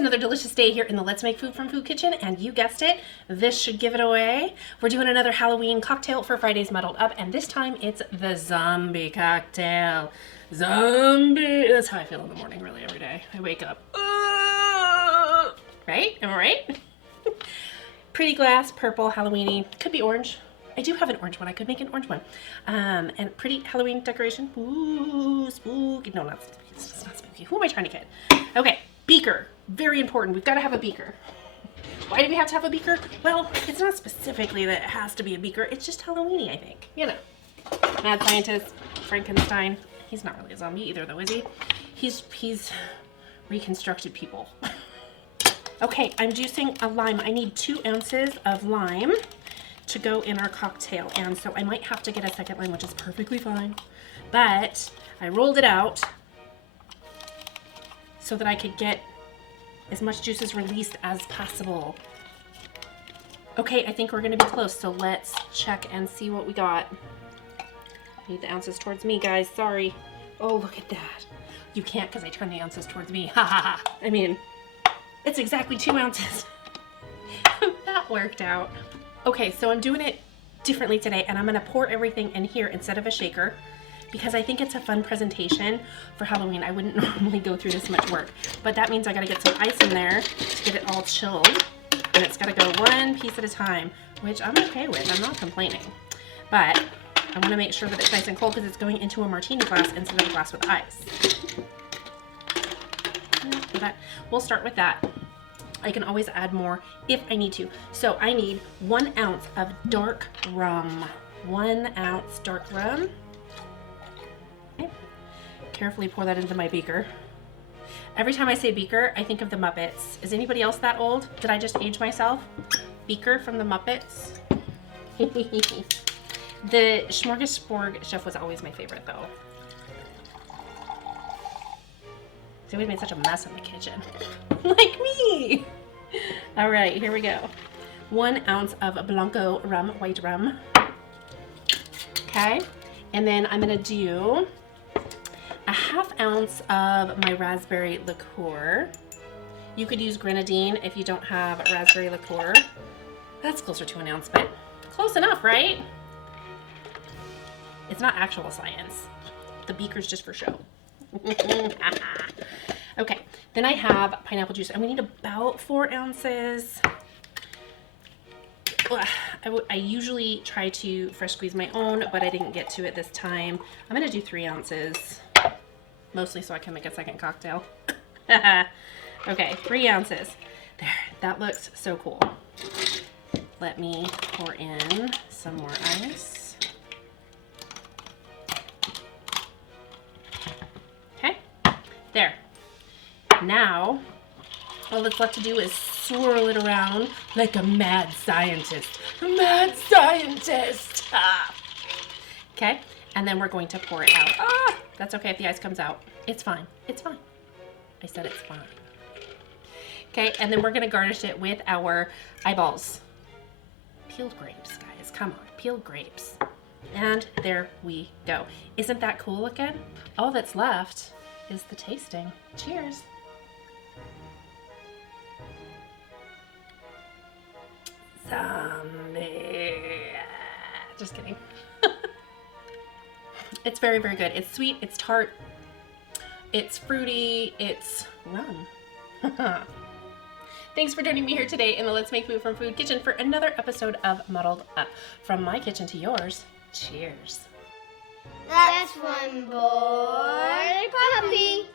another delicious day here in the Let's Make Food from Food Kitchen, and you guessed it, this should give it away. We're doing another Halloween cocktail for Friday's Muddled Up, and this time it's the zombie cocktail. Zombie! That's how I feel in the morning, really, every day. I wake up. Right? Am I right? Pretty glass, purple, Halloween-y. Could be orange. I do have an orange one. I could make an orange one. And pretty Halloween decoration. Ooh, spooky. No, it's not spooky. Who am I trying to kid? Okay, beaker. Very important. We've got to have a beaker. Why do we have to have a beaker? Well, it's not specifically that it has to be a beaker. It's just Halloween-y, I think. You know. Mad scientist, Frankenstein. He's not really a zombie either, though, is he? He's reconstructed people. Okay, I'm juicing a lime. I need 2 ounces of lime to go in our cocktail, and so I might have to get a second lime, which is perfectly fine. But I rolled it out so that I could get as much juices released as possible. Okay, I think we're gonna be close, so let's check and see what we got. Need the ounces towards me, guys, sorry. Oh, look at that. You can't because I turned the ounces towards me, ha ha ha. I mean, it's exactly 2 ounces. That worked out. Okay, so I'm doing it differently today, and I'm gonna pour everything in here instead of a shaker because I think it's a fun presentation for Halloween. I wouldn't normally go through this much work, but that means I gotta get some ice in there to get it all chilled, and it's gotta go one piece at a time, which I'm okay with. I'm not complaining, but I wanna make sure that it's nice and cold because it's going into a martini glass instead of a glass with ice. We'll start with that. I can always add more if I need to. So I need 1 ounce of dark rum. 1 ounce dark rum. Okay. Carefully pour that into my beaker. Every time I say beaker, I think of the Muppets. Is anybody else that old? Did I just age myself? Beaker from the Muppets. The smorgasbord chef was always my favorite, though. They always made such a mess in the kitchen. Like me! All right, here we go. 1 ounce of Blanco rum, white rum. Okay, and then I'm gonna do a 1/2 ounce of my raspberry liqueur. You could use grenadine if you don't have raspberry liqueur. That's closer to 1 ounce, but close enough, right? It's not actual science. The beaker's just for show. Okay, then I have pineapple juice, and we need about 4 ounces. I usually try to fresh squeeze my own, but I didn't get to it this time. I'm gonna do 3 ounces, mostly so I can make a second cocktail. Okay, 3 ounces. There, that looks so cool. Let me pour in some more ice. There. Now, all that's left to do is swirl it around like a mad scientist. Mad scientist! Ah. Okay, and then we're going to pour it out. Ah, that's okay if the ice comes out. It's fine. It's fine. I said it's fine. Okay, and then we're going to garnish it with our eyeballs. Peeled grapes, guys. Come on, peeled grapes. And there we go. Isn't that cool looking? All that's left is the tasting. Cheers. Zombie. Just kidding. It's very, very good. It's sweet, it's tart, it's fruity, it's rum. Thanks for joining me here today in the Let's Make Food from Food Kitchen for another episode of Muddled Up. From my kitchen to yours, cheers. That's one boy puppy.